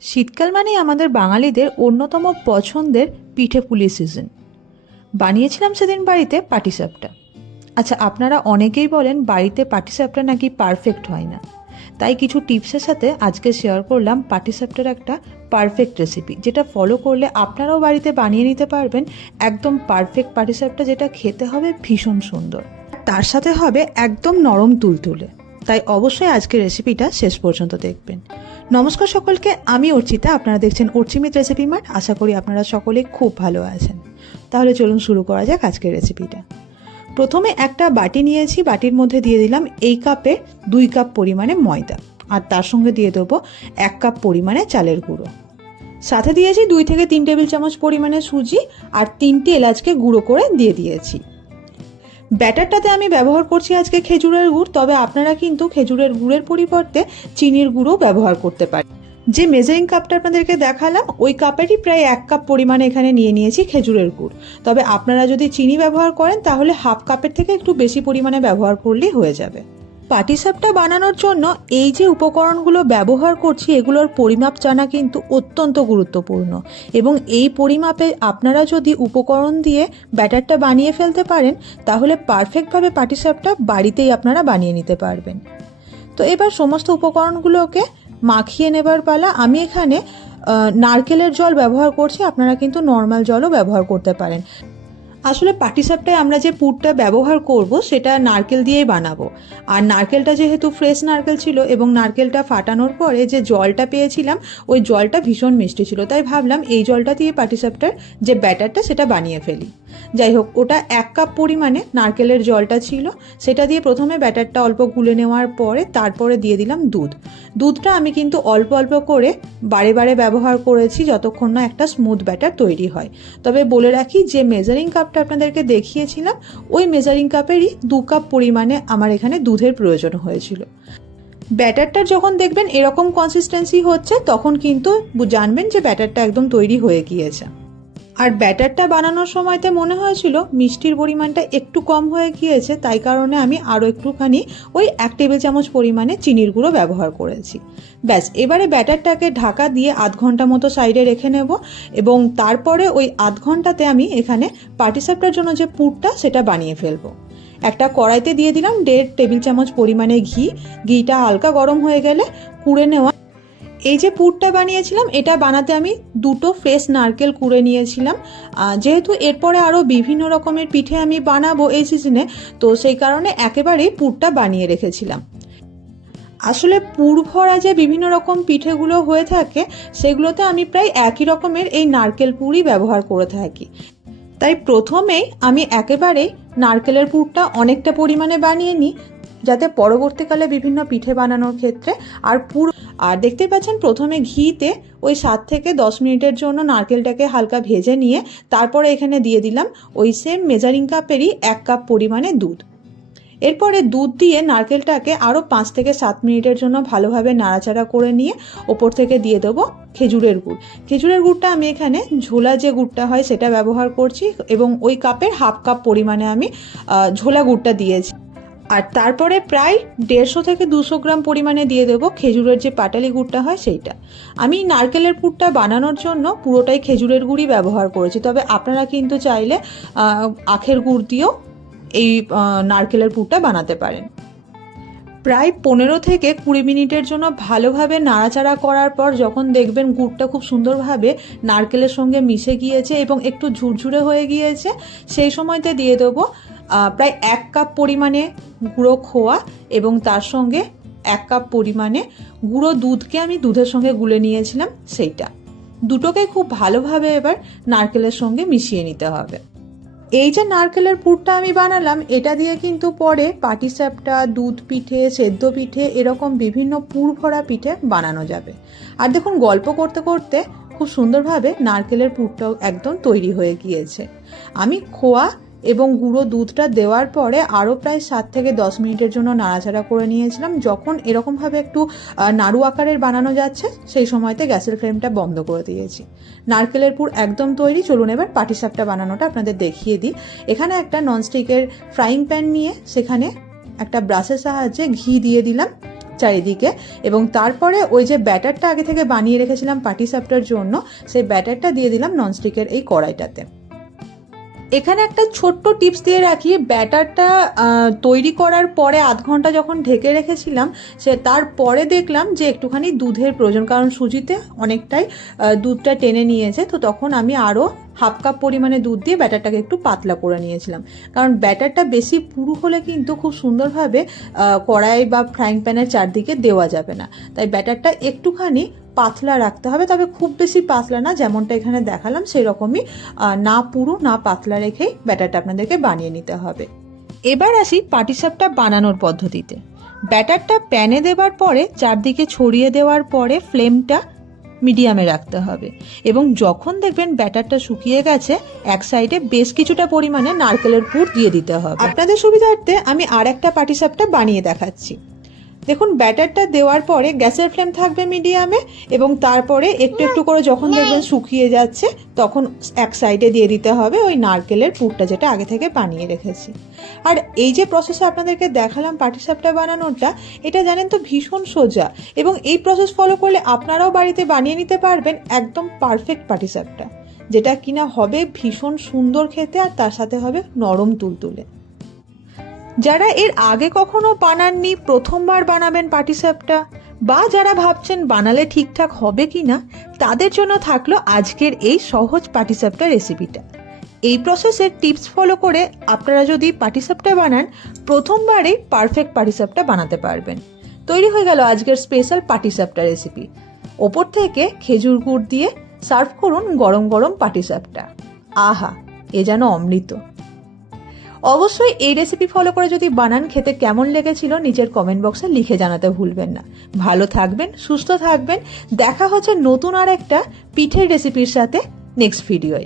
শীতকাল মানেই আমাদের বাঙালিদের অন্যতম পছন্দের পিঠে পুলি সিজন বানিয়েছিলাম সেদিন বাড়িতে পাটিসাপটা আচ্ছা আপনারা অনেকেই বলেন বাড়িতে পাটিসাপটা নাকি পারফেক্ট হয় না। তাই কিছু টিপসের সাথে আজকে শেয়ার করলাম পাটিসাপটার একটা পারফেক্ট রেসিপি যেটা ফলো করলে আপনারাও বাড়িতে বানিয়ে নিতে পারবেন একদম পারফেক্ট পাটিসাপটা যেটা খেতে হবে ভীষণ সুন্দর। তার সাথে হবে একদম নরম তুলতুলে। তাই অবশ্যই আজকের রেসিপিটা শেষ পর্যন্ত দেখবেন। নমস্কার সকলকে, আমি অর্চিতা। আপনারা দেখছেন অর্চিমিত রেসিপি মার্ট। আশা করি আপনারা সকলে খুব ভালো আছেন। তাহলে চলুন শুরু করা যাক আজকের রেসিপিটা প্রথমে একটা বাটি নিয়েছি। বাটির মধ্যে দিয়ে দিলাম এই কাপে দুই কাপ পরিমাণে ময়দা। আর তার সঙ্গে দিয়ে দেবো এক কাপ পরিমাণে চালের গুঁড়ো। সাথে দিয়েছি দুই থেকে তিন টেবিল চামচ পরিমাণে সুজি। আর তিনটি এলাচকে গুঁড়ো করে দিয়ে দিয়েছি। ব্যাটারটাতে আমি ব্যবহার করছি আজকে খেজুরের গুড়, তবে আপনারা কিন্তু খেজুরের গুড়ের পরিবর্তে চিনির গুঁড়ো ব্যবহার করতে পারেন। যে মেজারিং কাপটা আপনাদেরকে দেখালাম, ওই কাপেরই প্রায় এক কাপ পরিমাণে এখানে নিয়ে নিয়েছি খেজুরের গুড়। তবে আপনারা যদি চিনি ব্যবহার করেন, তাহলে হাফ কাপের থেকে একটু বেশি পরিমাণে ব্যবহার করলেই হয়ে যাবে। পাটিসাপটা বানানোর জন্য এই যে উপকরণগুলো ব্যবহার করছি, এগুলোর পরিমাপ জানা কিন্তু অত্যন্ত গুরুত্বপূর্ণ। এবং এই পরিমাপে আপনারা যদি উপকরণ দিয়ে ব্যাটারটা বানিয়ে ফেলতে পারেন, তাহলে পারফেক্টভাবে পাটিসাপটা বাড়িতেই আপনারা বানিয়ে নিতে পারবেন। তো এবার সমস্ত উপকরণগুলোকে মাখিয়ে নেবার পালা, আমি এখানে নারকেলের জল ব্যবহার করছি, আপনারা কিন্তু নর্মাল জলও ব্যবহার করতে পারেন। আসলে পাটিসাপটায় আমরা যে পুরটা ব্যবহার করব, সেটা নারকেল দিয়েই বানাবো। আর নারকেলটা যেহেতু ফ্রেশ নারকেল ছিল এবং নারকেলটা ফাটানোর পরে যে জলটা পেয়েছিলাম, ওই জলটা ভীষণ মিষ্টি ছিল। তাই ভাবলাম এই জলটা দিয়ে পাটিসাপটার যে ব্যাটারটা, সেটা বানিয়ে ফেলি। যাই হোক, ওটা এক কাপ পরিমাণে নারকেলের জলটা ছিল। সেটা দিয়ে প্রথমে ব্যাটারটা অল্প গুলে নেওয়ার পরে তারপরে দিয়ে দিলাম দুধ। দুধটা আমি কিন্তু অল্প অল্প করে বারে বারে ব্যবহার করেছি, যতক্ষণ না একটা স্মুথ ব্যাটার তৈরি হয়। তবে বলে রাখি, যে মেজারিং কাপটা আপনাদেরকে দেখিয়েছিলাম, ওই মেজারিং কাপেরই দু কাপ পরিমাণে আমার এখানে দুধের প্রয়োজন হয়েছিল। ব্যাটারটা যখন দেখবেন এরকম কনসিস্টেন্সি হচ্ছে, তখন কিন্তু জানবেন যে ব্যাটারটা একদম তৈরি হয়ে গিয়েছে। আর ব্যাটারটা বানানোর সময়তে মনে হয়েছিল মিষ্টির পরিমাণটা একটু কম হয়ে গিয়েছে, তাই কারণে আমি আরও একটুখানি ওই এক টেবিল চামচ পরিমাণে চিনির গুঁড়ো ব্যবহার করেছি। ব্যাস, এবারে ব্যাটারটাকে ঢাকা দিয়ে আধ ঘণ্টা মতো সাইডে রেখে নেব এবং তারপরে ওই আধ ঘন্টাতে আমি এখানে পাটিসাপটার জন্য যে পুরটা সেটা বানিয়ে ফেলব। একটা কড়াইতে দিয়ে দিলাম দেড় টেবিল চামচ পরিমাণে ঘি, ঘিটা হালকা গরম হয়ে গেলে কুড়ে নেওয়া এই যে পুরটা বানিয়েছিলাম, এটা বানাতে আমি দুটো ফ্রেশ নারকেল কুড়ে নিয়েছিলাম। যেহেতু এরপরে আরও বিভিন্ন রকমের পিঠে আমি বানাবো এই সিজনে তো সেই কারণে একেবারেই পুরটা বানিয়ে রেখেছিলাম। আসলে পুর ভরা যে বিভিন্ন রকম পিঠেগুলো হয়ে থাকে, সেগুলোতে আমি প্রায় একই রকমের এই নারকেল পুরই ব্যবহার করে থাকি। তাই প্রথমেই আমি একেবারেই নারকেলের পুরটা অনেকটা পরিমাণে বানিয়ে নিই, যাতে পরবর্তীকালে বিভিন্ন পিঠে বানানোর ক্ষেত্রে আর পুর আর দেখতে পাচ্ছেন প্রথমে ঘিতে ওই সাত থেকে দশ মিনিটের জন্য নারকেলটাকে হালকা ভেজে নিয়ে তারপরে এখানে দিয়ে দিলাম ওই সেম মেজারিং কাপেরই এক কাপ পরিমাণে দুধ। এরপরে দুধ দিয়ে নারকেলটাকে আরও পাঁচ থেকে সাত মিনিটের জন্য ভালোভাবে নাড়াচাড়া করে নিয়ে ওপর থেকে দিয়ে দেবো খেজুরের গুড়। খেজুরের গুড়টা আমি এখানে ঝোলা যে গুড়টা হয় সেটা ব্যবহার করছি এবং ওই কাপের হাফ কাপ পরিমাণে আমি ঝোলা গুড়টা দিয়েছি। আর তারপরে প্রায় দেড়শো থেকে দুশো গ্রাম পরিমাণে দিয়ে দেবো খেজুরের যে পাটালি গুড়টা হয় সেইটা। আমি নারকেলের পুরটা বানানোর জন্য পুরোটাই খেজুরের গুড়ই ব্যবহার করেছি। তবে আপনারা কিন্তু চাইলে আখের গুড় দিয়েও এই নারকেলের পুরটা বানাতে পারেন। প্রায় পনেরো থেকে কুড়ি মিনিটের জন্য ভালোভাবে নাড়াচাড়া করার পর যখন দেখবেন গুড়টা খুব সুন্দরভাবে নারকেলের সঙ্গে মিশে গিয়েছে এবং একটু ঝুরঝুরে হয়ে গিয়েছে, সেই সময়তে দিয়ে দেবো প্রায় এক কাপ পরিমাণে গুঁড়ো খোয়া এবং তার সঙ্গে এক কাপ পরিমাণে গুঁড়ো দুধকে আমি দুধের সঙ্গে গুলে নিয়েছিলাম সেইটা। দুটোকে খুব ভালোভাবে এবার নারকেলের সঙ্গে মিশিয়ে নিতে হবে। এই যে নারকেলের পুরটা আমি বানালাম, এটা দিয়ে কিন্তু পরে পাটিসাপটা দুধ পিঠে, সেদ্ধ পিঠে এরকম বিভিন্ন পুর ভরা পিঠে বানানো যাবে। আর দেখুন, গল্প করতে করতে খুব সুন্দরভাবে নারকেলের পুরটাও একদম তৈরি হয়ে গিয়েছে। আমি খোয়া এবং গুঁড়ো দুধটা দেওয়ার পরে আরও প্রায় সাত থেকে দশ মিনিটের জন্য নাড়াচাড়া করে নিয়েছিলাম। যখন এরকমভাবে একটু নাড়ু আকারের বানানো যাচ্ছে, সেই সময়তে গ্যাসের ফ্লেমটা বন্ধ করে দিয়েছি। নারকেলের পুর একদম তৈরি। চলুন এবার পাটিসাপটা বানানোটা আপনাদের দেখিয়ে দিই। এখানে একটা ননস্টিকের ফ্রাইং প্যান নিয়ে সেখানে একটা ব্রাশের সাহায্যে ঘি দিয়ে দিলাম চারিদিকে এবং তারপরে ওই যে ব্যাটারটা আগে থেকে বানিয়ে রেখেছিলাম পাটিসাপটার জন্য, সেই ব্যাটারটা দিয়ে দিলাম ননস্টিকের এই কড়াইটাতে। এখানে একটা ছোট্ট টিপস দিয়ে রাখি, ব্যাটারটা তৈরি করার পরে আধ ঘণ্টা যখন ঢেকে রেখেছিলাম, সে তারপরে দেখলাম যে একটুখানি দুধের প্রয়োজন, কারণ সুজিতে অনেকটাই দুধটা টেনে নিয়েছে। তো তখন আমি আরও হাফ কাপ পরিমাণে দুধ দিয়ে ব্যাটারটাকে একটু পাতলা করে নিয়েছিলাম। কারণ ব্যাটারটা বেশি পুরু হলে কিন্তু খুব সুন্দরভাবে কড়াই বা ফ্রাইং প্যানের চারদিকে দেওয়া যাবে না। তাই ব্যাটারটা একটুখানি পাতলা রাখতে হবে। তবে খুব বেশি পাতলা না, যেমনটা এখানে দেখালাম সেই রকমই না পুরু, না পাতলা রেখেই ব্যাটারটা আপনাদেরকে বানিয়ে নিতে হবে। এবার আসি পাটিসাপটা বানানোর পদ্ধতিতে। ব্যাটারটা প্যানে দেওয়ার পরে, চারদিকে ছড়িয়ে দেওয়ার পরে ফ্লেমটা মিডিয়ামে রাখতে হবে। এবং যখন দেখবেন ব্যাটারটা শুকিয়ে গেছে, এক সাইডে বেশ কিছুটা পরিমাণে নারকেলের পুর দিয়ে দিতে হবে। আপনাদের সুবিধার্থে আমি আর একটা পাটিসাপটা বানিয়ে দেখাচ্ছি। দেখুন ব্যাটারটা দেওয়ার পরে গ্যাসের ফ্লেম থাকবে মিডিয়ামে এবং তারপরে একটু একটু করে যখন দেখবেন শুকিয়ে যাচ্ছে তখন এক সাইডে দিয়ে দিতে হবে ওই নারকেলের পুরটা যেটা আগে থেকে বানিয়ে রেখেছি। আর এই যে প্রসেসে আপনাদেরকে দেখালাম পাটিসাপটা বানানোটা এটা জানেন তো ভীষণ সোজা এবং এই প্রসেস ফলো করলে আপনারাও বাড়িতে বানিয়ে নিতে পারবেন একদম পারফেক্ট পাটিসাপটা যেটা কিনা হবে ভীষণ সুন্দর খেতে আর তার সাথে হবে নরম তুলতুলে। যারা এর আগে কখনো বানাননি, প্রথমবার বানাবেন পাটিসাপটা বা যারা ভাবছেন বানালে ঠিকঠাক হবে কিনা, তাদের জন্য থাকল আজকের এই সহজ পাটিসাপটা রেসিপিটা। এই প্রসেসের টিপস ফলো করে আপনারা যদি পাটিসাপটা বানান প্রথমবারেই পারফেক্ট পাটিসাপটা বানাতে পারবেন। তৈরি হয়ে গেল আজকের স্পেশাল পাটিসাপটা রেসিপি ওপর থেকে খেজুর গুড় দিয়ে সার্ভ করুন গরম গরম পাটিসাপটা আহা, এ যেন অমৃত। অবশ্যই এই রেসিপি ফলো করে যদি বানান, খেতে কেমন লেগেছিল নিজের কমেন্ট বক্সে লিখে জানাতে ভুলবেন না। ভালো থাকবেন, সুস্থ থাকবেন। দেখা হচ্ছে নতুন আর একটা পিঠের রেসিপির সাথে নেক্সট ভিডিওয়